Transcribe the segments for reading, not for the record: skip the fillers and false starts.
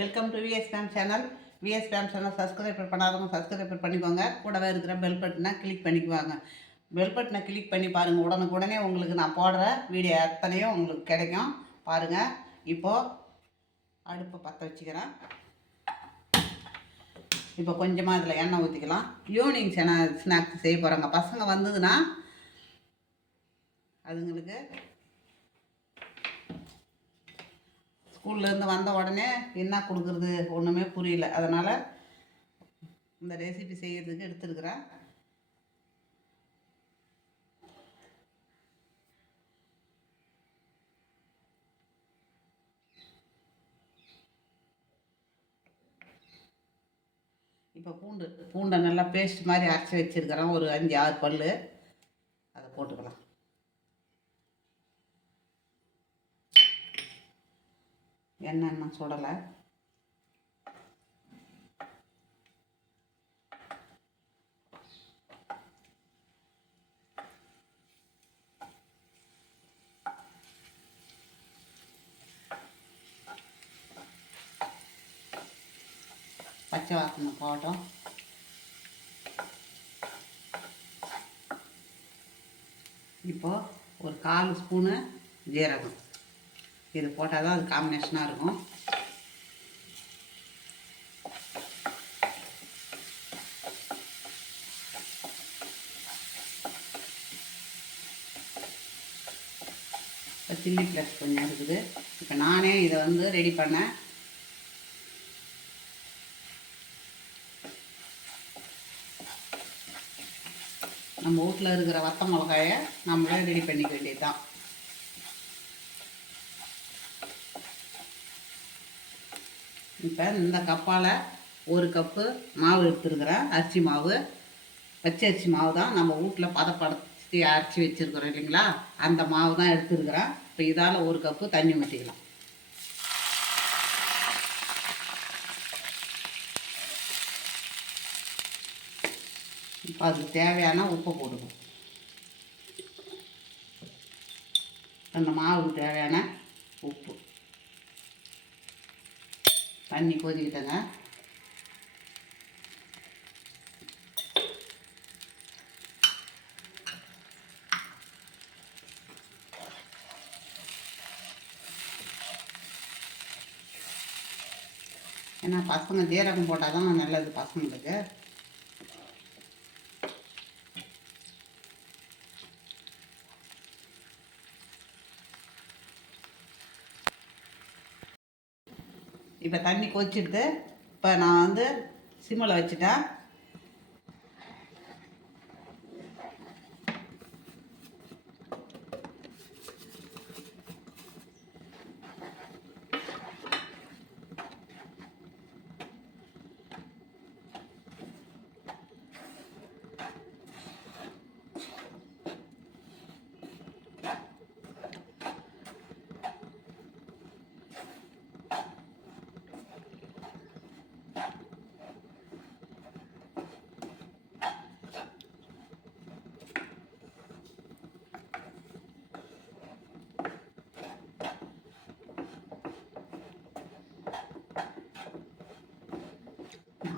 Welcome to VS fame channel. VS fame channel subscriber பண்ணாதவங்க subscriber பண்ணிக்கோங்க. கூடவே இருக்கிற பெல் பட்டனை கிளிக் பண்ணிக்குவாங்க. பெல் பட்டனை கிளிக் பண்ணி பாருங்கள். உடனுக்குடனே உங்களுக்கு நான் போடுற வீடியோ எத்தனையும் உங்களுக்கு கிடைக்கும். பாருங்கள். இப்போது அடுப்பை பற்ற வச்சுக்கிறேன். இப்போ கொஞ்சமாக இதில் எண்ணெய் ஊற்றிக்கலாம். ஈவினிங் ஸ்நாக்ஸ் செய்ய போகிறாங்க. பசங்க வந்ததுன்னா அதுங்களுக்கு ஸ்கூல்லேருந்து வந்த உடனே என்ன கொடுக்குறது ஒன்றுமே புரியல. அதனால் இந்த ரெசிபி செய்கிறதுக்கு எடுத்துருக்குறேன். இப்போ பூண்டை நல்லா பேஸ்ட் மாதிரி அரைச்சி வச்சுருக்கிறேன். ஒரு 5-6 பல் அதை போட்டுக்கலாம். எண்ணெய் சுடலை. பச்சை வாசனை போட்டோம். இப்போது ஒரு 1/4 ஸ்பூனு ஜீரகம் இது போட்டால் தான் அது காம்பினேஷனாக இருக்கும். இப்போ சில்லி ஃப்ளேக்ஸ் கொஞ்சம் இருக்குது. இப்போ நானே இதை ரெடி பண்ணேன். நம்ம வீட்டில் இருக்கிற வத்த மிளகாயை நம்மளே ரெடி பண்ணிக்க வேண்டியது தான். இப்போ இந்த கப்பால் 1 கப்பு மாவு எடுத்துருக்குறேன். அரிசி மாவு, பச்சரிசி மாவு தான். நம்ம வீட்டில் பதப்படுத்தி அரைச்சி வச்சுருக்குறோம் இல்லைங்களா, அந்த மாவு தான் எடுத்துருக்குறேன். இப்போ இதால் 1 கப்பு தண்ணி ஊற்றிக்கலாம். இப்போ அதுக்கு தேவையான உப்பை போடுவோம். அந்த மாவுக்கு தேவையான உப்பு. தண்ணி கொதிக்கிட்டங்க. ஏன்னா பசங்க ஜீரகம் போட்டால் தான் நல்லது பசங்களுக்கு. இப்போ தண்ணி கொதிச்சுட்டு இப்போ நான் சிம்மில் வச்சுட்டேன்.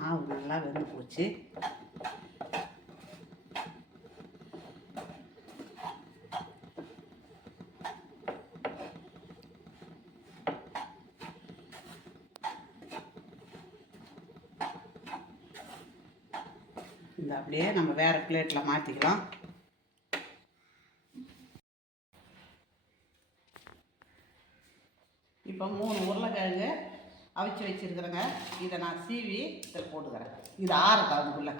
மாவு நல்லா வெந்து போச்சு. இந்த அப்படியே நம்ம வேறு பிளேட்டில் மாற்றிக்கலாம். இப்போ 3 உருளைக்கிழங்கு அவிச்சு வச்சுருக்குறேங்க. இதை நான் சீவி இதில் போட்டுக்கிறேன். இது ஆறட்டும் அதுக்குள்ளே.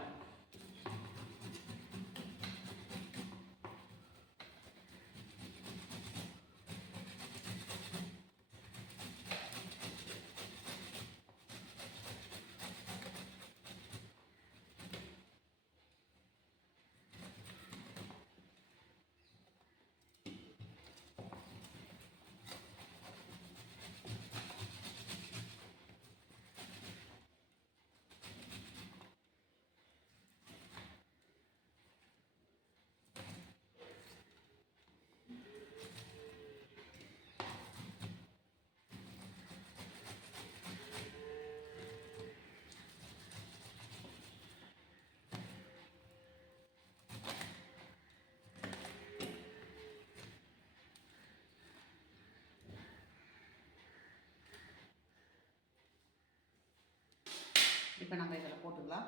இப்போ நம்ம இதில் போட்டுக்கலாம்.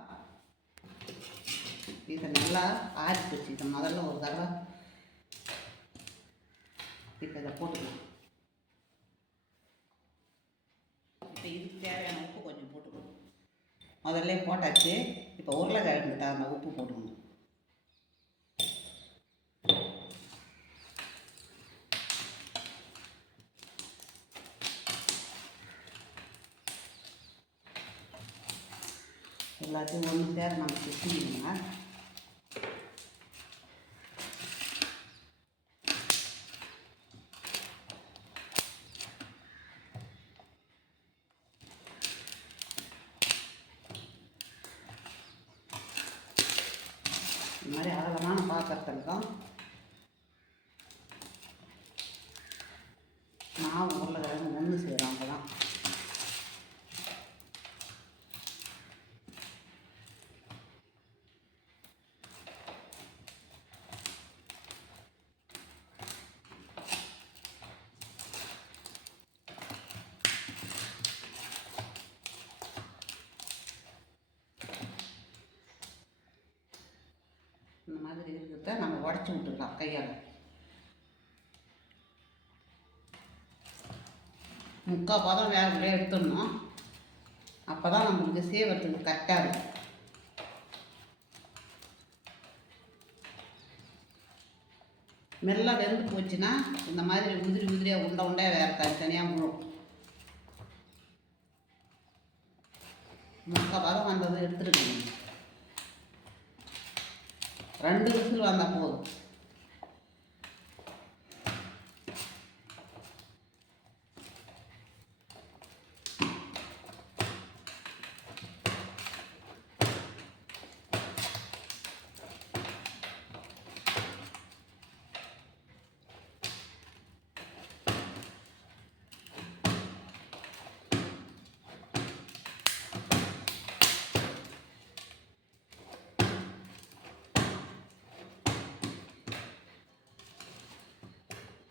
இதை நல்லா ஆறிச்சு வச்சுக்கிட்டோம். முதல்ல ஒரு தடவை இப்போ இதை போட்டுக்கலாம். இப்போ இதுக்கு தேவையான உப்பு கொஞ்சம் போட்டுக்கணும். முதல்ல போட்டாச்சு. இப்போ உருளைக்கிழங்கு தகுந்த உப்பு போட்டுக்கணும். எல்லாத்தையும் ஒன்று சேர நம்ம பிடிச்சிக்கணுங்க. இந்த மாதிரி அகலமான பாத்திரத்தில் தான் மாவு உருளைக்கிழங்கு ஒன்று செய்கிறோம். அப்போ தான் இந்த மாதிரி இருக்கிறத நம்ம உடச்சி விட்டுக்கலாம் கையால். முக்கால் பதம் வேகவே எடுத்துடணும். அப்போ தான் நம்மளுக்கு சீவறதுக்கு கரெக்டாக இருக்கும். மெல்ல வெந்து போச்சுன்னா இந்த மாதிரி உதிரி உதிரியாக உண்டை உண்டையாக வேறு தனித்தனியாக முழும். முக்கால் பதம் வந்தது எடுத்துருக்கணும். 2 விசில் வந்தால் போதும்.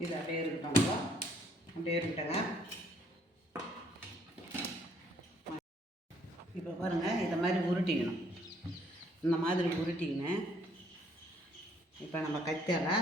இது அப்படியே இருக்கட்டும். அப்படியே இருக்கட்டங்க. இப்போ பாருங்கள், இதை மாதிரி உருட்டிக்கணும். இந்த மாதிரி உருட்டிக்கின்னு இப்போ நம்ம கத்தியால்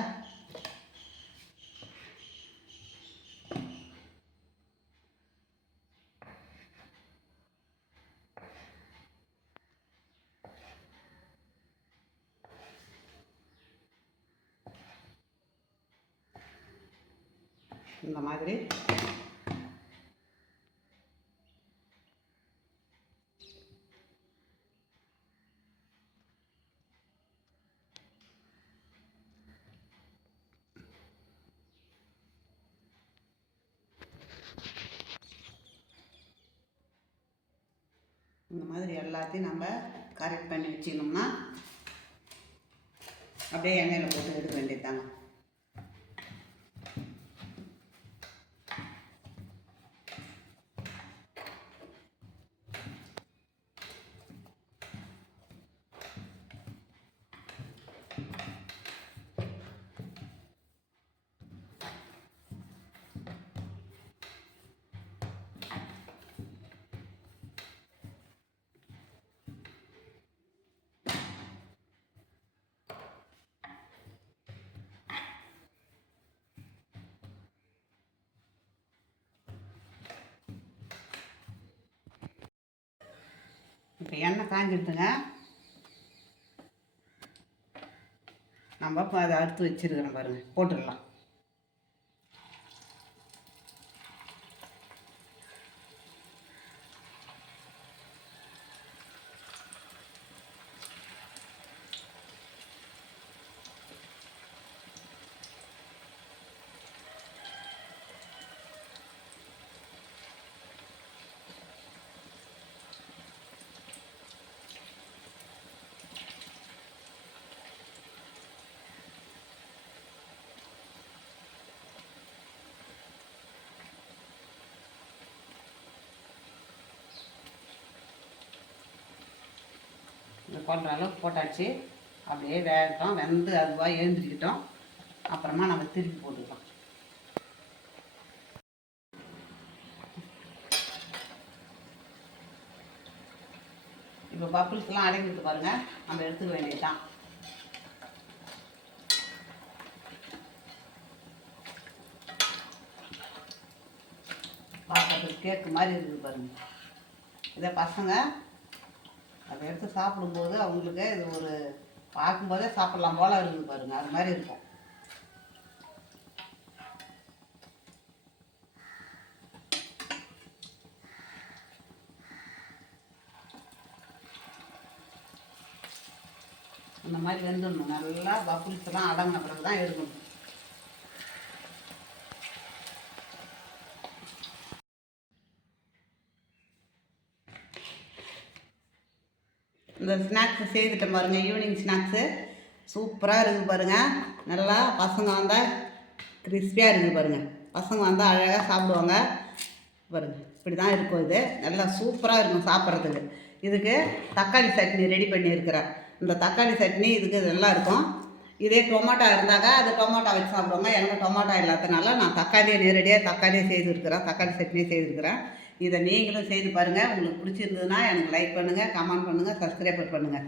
இந்த மாதிரி எல்லாத்தையும் நம்ம கரெக்ட் பண்ணி வச்சுக்கணும்னா அப்படியே எண்ணெயில் போட்டு எடுக்க வேண்டியதுதாங்க. இப்போ எண்ணெய் காஞ்சிடுதுங்க. நம்ம இப்போ அதை அறுத்து வச்சுருக்கிறோம் பாருங்கள், போட்டுடலாம். இந்த போடுற அளவுக்கு போட்டாச்சு. அப்படியே வேகட்டும், வெந்து அதுவாக எழுந்திரிக்கிட்டோம். அப்புறமா நம்ம திருப்பி போட்டுக்கலாம். இப்போ பப்புள்ஸ்லாம் அடங்கிட்டு பாருங்கள், நம்ம எடுத்துக்க வேண்டியதுதான். பார்க்கறதுக்கு கேக்கு மாதிரி இருக்குது பாருங்கள். இதை பசங்க அதை எடுத்து சாப்பிடும்போது அவங்களுக்கு இது ஒரு பார்க்கும்போதே சாப்பிட்லாம் போல இருக்குது பாருங்கள், அது மாதிரி இருக்கும். இந்த மாதிரி வெந்துடணும், நல்லா பப்புள்ஸ்லாம் அடங்கின பிறகு தான் எடுக்கணும். இந்த ஸ்நாக்ஸு செய்துட்டேன் பாருங்கள், ஈவினிங் ஸ்நாக்ஸு சூப்பராக இருக்குது பாருங்கள். நல்லா பசங்க வந்தால் கிறிஸ்பியாக இருக்குது பாருங்கள், பசங்க வந்தால் அழகாக சாப்பிடுவாங்க பாருங்கள். இப்படி தான் இருக்கும், இது நல்லா சூப்பராக இருக்கும் சாப்பிட்றதுக்கு. இதுக்கு தக்காளி சட்னி ரெடி பண்ணியிருக்கிறேன். இந்த தக்காளி சட்னி இதுக்கு நல்லா இருக்கும். இதே டொமேட்டோ இருந்தாங்க அது டொமேட்டோ வச்சு சாப்பிடுவாங்க. எனக்கு டொமேட்டோ இல்லாததுனால நான் தக்காளியை நேரடியாக தக்காளியே செய்துருக்கிறேன், தக்காளி சட்னியே செய்திருக்கிறேன். இதை நீங்களும் செய்து பாருங்கள். உங்களுக்கு பிடிச்சிருந்ததுன்னா எனக்கு லைக் பண்ணுங்கள், கமெண்ட் பண்ணுங்கள், சப்ஸ்கிரைப் பண்ணுங்கள்.